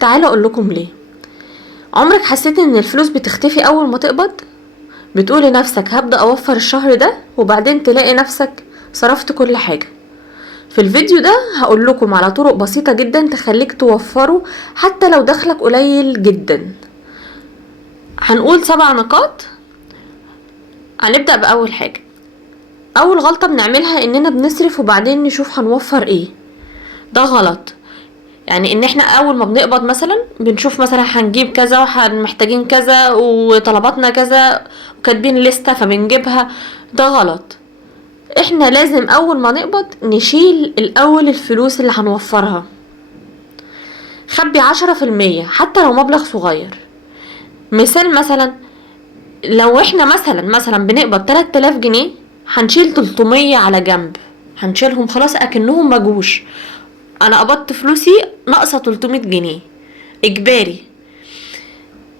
تعالوا اقول لكم ليه. عمرك حسيت ان الفلوس بتختفي اول ما تقبض؟ بتقولي نفسك هبدأ اوفر الشهر ده، وبعدين تلاقي نفسك صرفت كل حاجة. في الفيديو ده هقول لكم على طرق بسيطة جدا تخليك توفروا حتى لو دخلك قليل جدا. هنقول 7 نقاط. هنبدأ بأول حاجة. اول غلطة بنعملها اننا بنصرف وبعدين نشوف هنوفر ايه. ده غلط. يعني ان احنا اول ما بنقبض مثلا بنشوف مثلا هنجيب كذا ومحتاجين كذا وطلباتنا كذا وكاتبين لستة فبنجيبها. ده غلط. احنا لازم اول ما نقبض نشيل الاول الفلوس اللي هنوفرها. خبي 10% حتى لو مبلغ صغير. مثال مثلا، لو احنا مثلا بنقبض 3000 جنيه، هنشيل 300 على جنب. هنشيلهم خلاص اكنهم مجوش. انا قبضت فلوسي ناقصه 300 جنيه اجباري.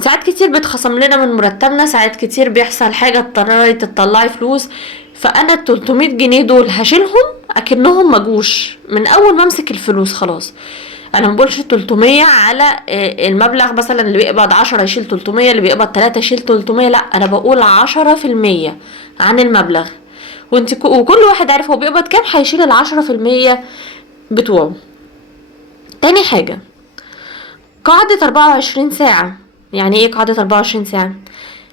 ساعات كتير بتخصم لنا من مرتبنا، ساعات كتير بيحصل حاجه اضطريتي تطلعي فلوس، فانا ال 300 جنيه دول هشيلهم اكنهم مجوش من اول ما امسك الفلوس. خلاص انا مبقولش 300 على المبلغ مثلا اللي بيقبض 10 يشيل 300، اللي بيقبض 3 يشيل 300، لا انا بقول 10% عن المبلغ. وكل واحد عارف هو بيقبض كام هيشيل ال10% بتوعه. تاني حاجة، قاعدة 24 ساعة. يعني ايه قاعدة 24 ساعة؟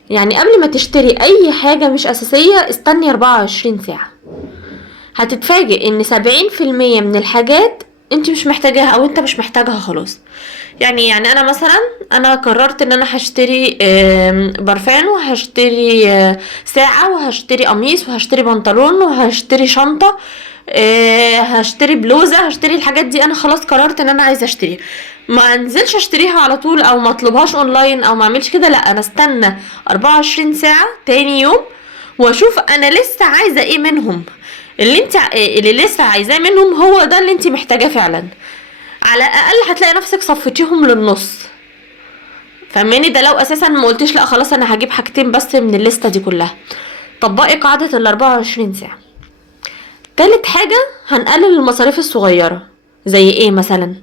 يعني قبل ما تشتري اي حاجة مش اساسية استني 24 ساعة. هتتفاجئ ان 70% من الحاجات انت مش محتاجاها او انت مش محتاجها خلاص. يعني انا مثلا انا قررت ان انا هشتري برفان، وهشتري ساعة، وهشتري قميص، وهشتري بنطلون، وهشتري شنطة، هشتري بلوزة، هشتري الحاجات دي. انا خلاص قررت ان انا عايزة اشتريها. ما انزلش اشتريها على طول او ما اطلبهاش اونلاين او ما اعملش كده، لا انا استنى 24 ساعة تاني يوم واشوف انا لسه عايزة ايه منهم. اللي لسه عايزاه منهم هو ده اللي انت محتاجاه فعلا. على الاقل هتلاقي نفسك صفيتيهم للنص. فاهماني؟ ده لو اساسا ما قلتش لا خلاص انا هجيب حاجتين بس من الليسته دي كلها. طبقي قاعده ال 24 ساعه. تالت حاجه، هنقلل المصاريف الصغيره. زي ايه مثلا؟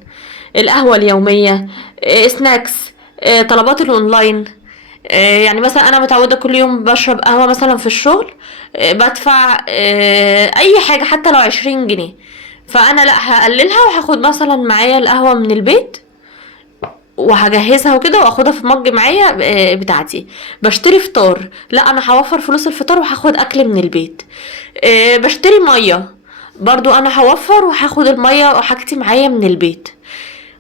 القهوه اليوميه، سناكس، طلبات الاونلاين. يعني مثلا انا متعوده كل يوم بشرب قهوه مثلا في الشغل، بدفع اي حاجه حتى لو 20 جنيه. فانا لا هقللها وهاخد مثلا معايا القهوه من البيت وهجهزها وكده واخدها في مج معايا بتاعتي. بشتري فطار، لا انا هوفر فلوس الفطار وهاخد اكل من البيت. بشتري ميه، برضو انا هوفر وهاخد الميه وحاجتي معايا من البيت.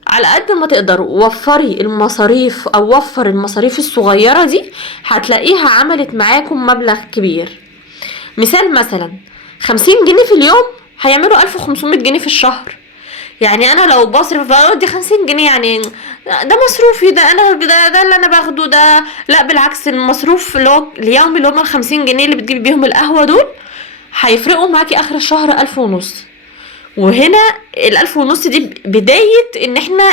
على قد ما تقدروا وفري المصاريف او وفر المصاريف الصغيرة دي، هتلاقيها عملت معاكم مبلغ كبير. مثلا 50 جنيه في اليوم هيعملوا 1500 جنيه في الشهر. يعني انا لو بصرف دي 50 جنيه يعني ده مصروفي، ده انا ده اللي انا باخده ده. لا بالعكس، المصروف اللي هو اليومي اللي هم ال 50 جنيه اللي بتجيبي بيهم القهوة دول هيفرقوا معاكي اخر الشهر 1500. وهنا ال1500 دي بداية ان احنا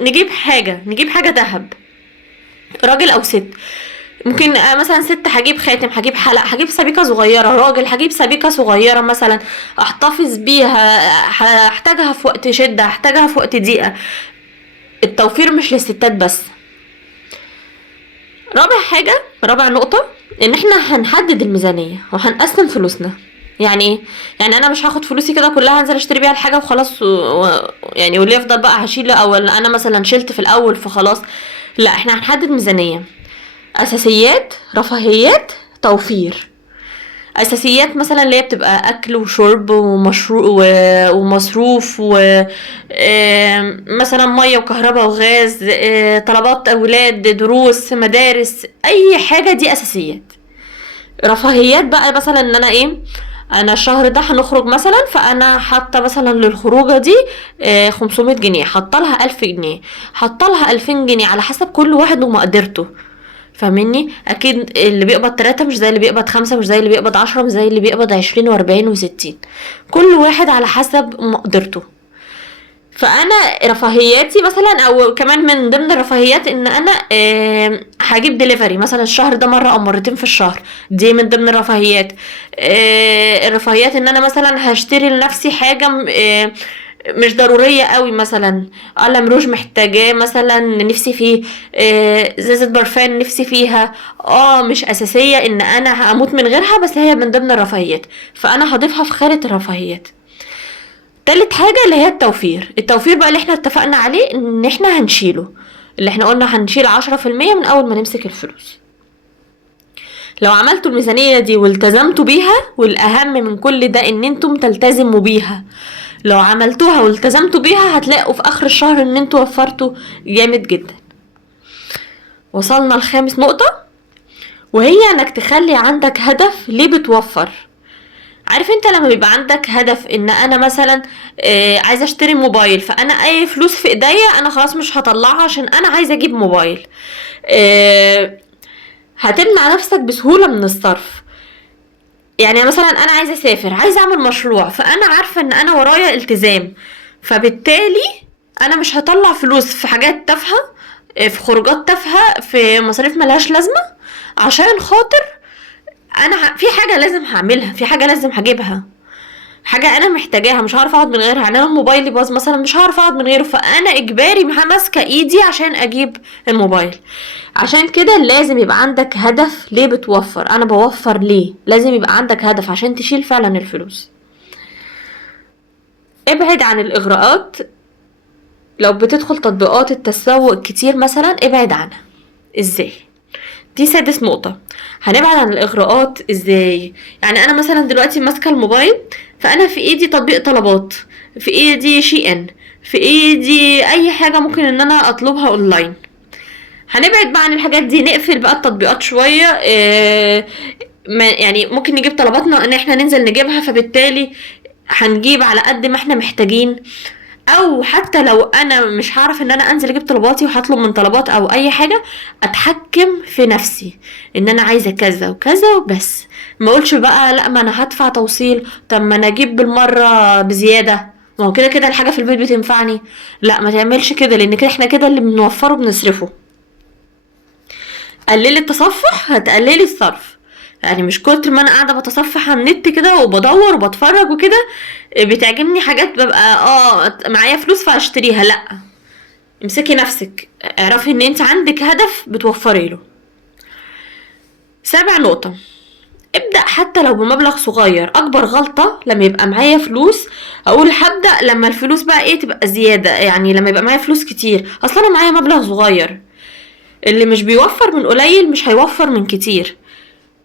نجيب حاجة دهب، راجل او ست. ممكن مثلا ست هجيب خاتم، هجيب حلق، هجيب سبيكة صغيرة. راجل هجيب سبيكة صغيرة مثلا احتفظ بيها، هحتاجها في وقت شدة، هحتاجها في وقت ضيقة. التوفير مش للستات بس. رابع نقطة، ان احنا هنحدد الميزانية وهنقسم فلوسنا. يعني ايه؟ يعني انا مش هاخد فلوسي كده كلها انزل اشتري بيها الحاجة وخلاص يعني واللي يفضل بقى هشيله، او انا مثلا شلت في الاول فخلاص. لا احنا هنحدد ميزانية. اساسيات، رفاهيات، توفير. اساسيات مثلا اللي هي بتبقى اكل وشرب ومصروف مثلا ميه وكهرباء وغاز، طلبات اولاد، دروس، مدارس، اي حاجه دي اساسيات. رفاهيات بقى مثلا ان انا انا الشهر ده هنخرج مثلا، فانا حاطه مثلا للخروجه دي 500 جنيه، حاطه لها 1000 جنيه، حاطه لها 2000 جنيه، على حسب كل واحد ومقدرته. فاهمني؟ اكيد اللي بيقبض 3 مش زي اللي بيقبض 5، مش زي اللي بيقبض 10، مش زي اللي بيقبض 20 و40 و60. كل واحد على حسب مقدرته. فانا رفاهياتي مثلا، او كمان من ضمن الرفاهيات ان انا هجيب ديليفري مثلا الشهر ده مره او مرتين في الشهر. دي من ضمن الرفاهيات. الرفاهيات ان انا مثلا هشتري لنفسي حاجه مش ضرورية قوي، مثلا قلم روج محتاجاه، مثلا نفسي فيه، ازازة برفان نفسي فيها، مش اساسية ان انا هموت من غيرها، بس هي من ضمن الرفاهيات، فانا هضيفها في خانة الرفاهيات. تالت حاجة اللي هي التوفير بقى اللي احنا اتفقنا عليه ان احنا هنشيله، اللي احنا قلنا هنشيل 10% من اول ما نمسك الفلوس. لو عملتوا الميزانية دي والتزمتوا بيها، والاهم من كل ده ان انتم تلتزموا بيها، لو عملتوها والتزمتوا بيها هتلاقوا في اخر الشهر ان انتوا وفرتوا جامد جدا. وصلنا لخامس نقطة، وهي انك تخلي عندك هدف ليه بتوفر. عارف انت لما بيبقى عندك هدف ان انا مثلا عايزه اشتري موبايل، فانا اي فلوس في ايديا انا خلاص مش هطلعها عشان انا عايزه اجيب موبايل، هتمنع نفسك بسهوله من الصرف. يعني مثلا انا عايزه اسافر، عايزه اعمل مشروع، فانا عارفه ان انا ورايا التزام، فبالتالي انا مش هطلع فلوس في حاجات تافهه، في خروجات تافهه، في مصاريف ملهاش لازمه، عشان خاطر انا في حاجه لازم هعملها، في حاجه لازم هجيبها، حاجه انا محتاجاها، مش هعرف اقعد من غيرها. يعني انا موبايلي باظ مثلا، مش هعرف اقعد من غيره، فانا اجباري ماسكه ايدي عشان اجيب الموبايل. عشان كده لازم يبقى عندك هدف ليه بتوفر. انا بوفر ليه، لازم يبقى عندك هدف عشان تشيل فعلا الفلوس. ابعد عن الاغراءات. لو بتدخل تطبيقات التسوق كتير مثلا ابعد عنها. ازاي؟ دي سادس نقطة. هنبعد عن الإغراءات ازاي؟ يعني أنا مثلا دلوقتي ماسكة الموبايل، فأنا في إيدي تطبيق طلبات، في إيدي شي إن، في إيدي أي حاجة ممكن إن أنا أطلبها أونلاين. هنبعد بقى عن الحاجات دي، نقفل بقى التطبيقات شوية. يعني ممكن نجيب طلباتنا إن إحنا ننزل نجيبها، فبالتالي هنجيب على قد ما إحنا محتاجين. او حتى لو انا مش هعرف ان انا انزل اجيب طلباتي وهطلب من طلبات او اي حاجه، اتحكم في نفسي ان انا عايزه كذا وكذا وبس. ما اقولش بقى لا ما انا هدفع توصيل، طب ما انا اجيب بالمره بزياده، ما هو كده كده الحاجه في البيت بتنفعني. لا ما تعملش كده، لان كده احنا كده اللي بنوفره بنصرفه. قللي التصفح هتقللي الصرف. يعني مش كتر ما انا قاعده بتصفح على النت كده وبدور وبتفرج وكده بتعجبني حاجات ببقى معايا فلوس فاشتريها، لا. امسكي نفسك، اعرفي ان انت عندك هدف بتوفري له. سابع نقطة، ابدأ حتى لو بمبلغ صغير. اكبر غلطة لما يبقى معايا فلوس اقول هبدأ لما الفلوس بقى تبقى زيادة، يعني لما يبقى معايا فلوس كتير. اصلا انا معايا مبلغ صغير، اللي مش بيوفر من قليل مش هيوفر من كتير.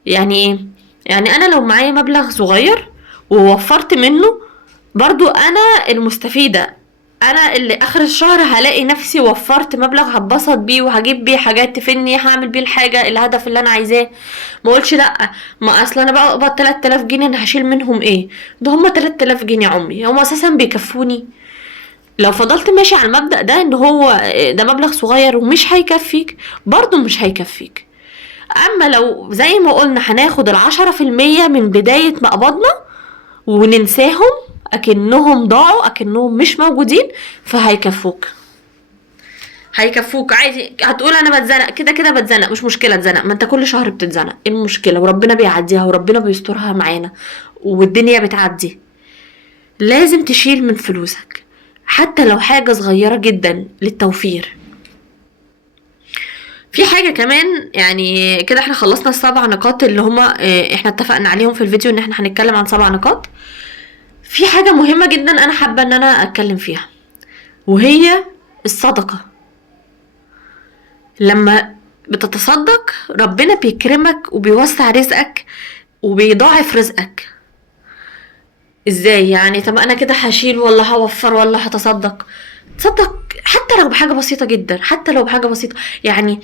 يعني ايه؟ يعني انا لو معايا مبلغ صغير ووفرت منه، برضو انا المستفيدة، انا اللي اخر الشهر هلاقي نفسي وفرت مبلغ هتبسط بيه وهجيب بيه حاجات تفيدني، هعمل بيه الحاجة الهدف اللي انا عايزاه. ما اقولش لا، ما اصل انا بقى اقبض 3000 جنيه انا هشيل منهم ايه؟ ده هم 3000 جنيه عمري هم اساسا بيكفوني. لو فضلت ماشي على المبدأ ده ان هو ده مبلغ صغير ومش هيكفيك، برضو مش هيكفيك. اما لو زي ما قلنا هناخد 10% من بداية ما قبضنا وننساهم اكنهم ضاعوا، اكنهم مش موجودين، فهيكفوك. هيكفوك عادي. هتقول انا بتزنق، كده كده بتزنق، مش مشكله اتزنق، ما انت كل شهر بتتزنق، ايه المشكله؟ وربنا بيعديها وربنا بيسترها معانا والدنيا بتعدي. لازم تشيل من فلوسك حتى لو حاجه صغيره جدا للتوفير. في حاجة كمان، يعني كده احنا خلصنا السبع نقاط اللي هما احنا اتفقنا عليهم في الفيديو ان احنا هنتكلم عن 7 نقاط. في حاجة مهمة جدا انا حابة ان انا اتكلم فيها، وهي الصدقة. لما بتتصدق ربنا بيكرمك وبيوسع رزقك وبيضاعف رزقك. ازاي يعني؟ طب انا كده هشيل ولا هوفر ولا هتصدق؟ تصدق حتى لو بحاجة بسيطة جدا، حتى لو بحاجة بسيطة. يعني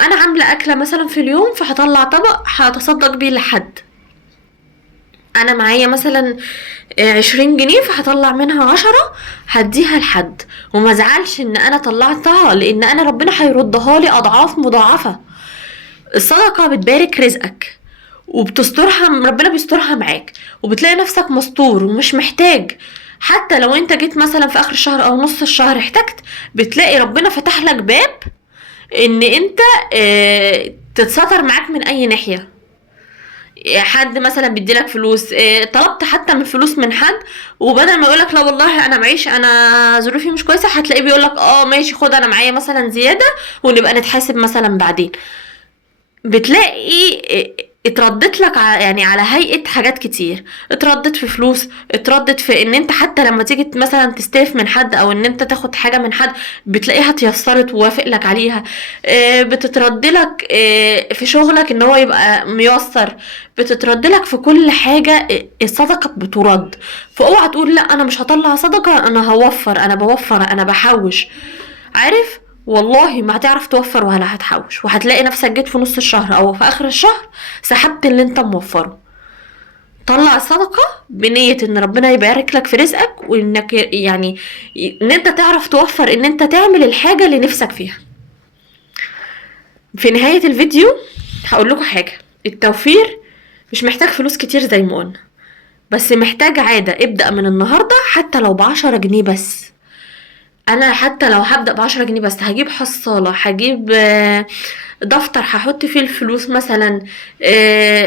انا عاملة اكلة مثلا في اليوم، فهطلع طبق هتصدق بيه لحد. انا معايا مثلا 20 جنيه، فهطلع منها 10 هديها لحد، وما زعلش ان انا طلعتها، لان انا ربنا هيردها لي اضعاف مضاعفة. الصدقة بتبارك رزقك وبتسترها، ربنا بيسترها معاك، وبتلاقي نفسك مستور ومش محتاج. حتى لو انت جيت مثلا في اخر الشهر او نص الشهر احتجت، بتلاقي ربنا فتح لك باب ان انت تتستر معاك من اي ناحية. حد مثلا بيديلك فلوس، طلبت حتى من فلوس من حد، وبدل ما يقولك لا والله انا معيش، انا ظروفي مش كويسه، هتلاقيه بيقولك ماشي خد انا معايا مثلا زياده ونبقى نتحاسب مثلا بعدين. بتلاقي اتردت لك يعني على هيئة حاجات كتير، اتردت في فلوس، اتردت في ان انت حتى لما تيجي مثلا تستلف من حد او ان انت تاخد حاجة من حد بتلاقيها اتيسرت ووافق لك عليها. بتترد لك في شغلك ان هو يبقى ميسر، بتترد لك في كل حاجة. الصدقة بترد، فاوعى تقول لا انا مش هطلع صدقة، انا هوفر، انا بوفر، انا بحوش. عارف والله ما هتعرف توفر ولا هتحوش، وهتلاقي نفسك جيت في نص الشهر او في اخر الشهر سحبت اللي انت موفره. طلع الصدقة بنية ان ربنا يبارك لك في رزقك، وانك يعني ان انت تعرف توفر، ان انت تعمل الحاجة اللي نفسك فيها. في نهاية الفيديو هقول لكم حاجة، التوفير مش محتاج فلوس كتير زي ما قلنا، بس محتاج عادة. ابدأ من النهاردة حتى لو ب10 جنيه بس. انا حتى لو هبدأ ب10 جنيه بس، هجيب حصالة، هجيب دفتر هحط فيه الفلوس مثلا،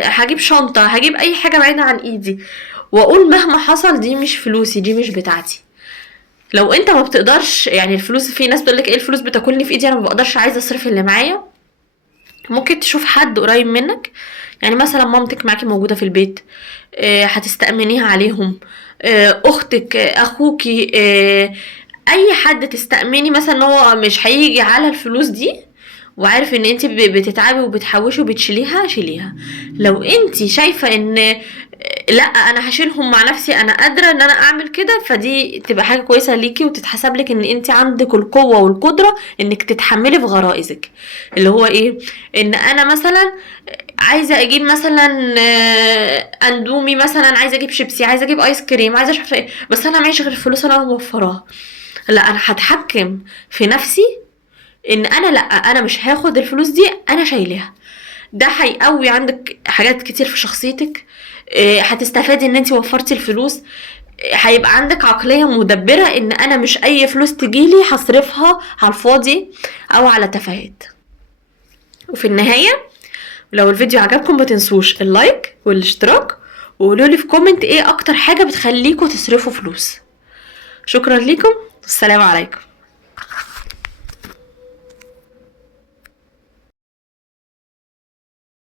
هجيب شنطة، هجيب اي حاجة بعيدة عن ايدي، واقول مهما حصل دي مش فلوسي، دي مش بتاعتي. لو انت ما بتقدرش، يعني الفلوس، في ناس بتقولك ايه الفلوس بتاكلني في ايدي، انا ما بقدرش، عايزة اصرف اللي معايا. ممكن تشوف حد قريب منك، يعني مثلا مامتك معاكي موجودة في البيت، هتستأمنيها عليهم، اختك، اخوكي، اي حد تستأمني مثلا ان هو مش هيجي على الفلوس دي، وعارف ان انت بتتعبي وبتحوشي وبتشيليها، شيليها. لو انت شايفة ان لا انا هشيلهم مع نفسي، انا قادرة ان انا اعمل كده، فدي تبقى حاجة كويسة ليكي، وتتحسب لك ان انت عندك القوة والقدرة انك تتحملي في غرائزك. اللي هو ايه؟ ان انا مثلا عايزه اجيب مثلا اندومي، مثلا عايزه اجيب شيبسي، عايزه اجيب ايس كريم، عايزه مش عارفه ايه، بس انا معيش غير الفلوس اللي انا موفراها. لا انا هتحكم في نفسي ان انا لا انا مش هاخد الفلوس دي، انا شايلها. ده هيقوي عندك حاجات كتير في شخصيتك، هتستفادي ان انت وفرتي الفلوس، هيبقى عندك عقلية مدبرة ان انا مش اي فلوس تجيلي هصرفها على الفاضي او على تفاهات. وفي النهاية لو الفيديو عجبكم ما تنسوش اللايك والاشتراك، وقولوا لي في كومنت ايه اكتر حاجة بتخليكم تصرفوا فلوس. شكرا لكم، السلام عليكم.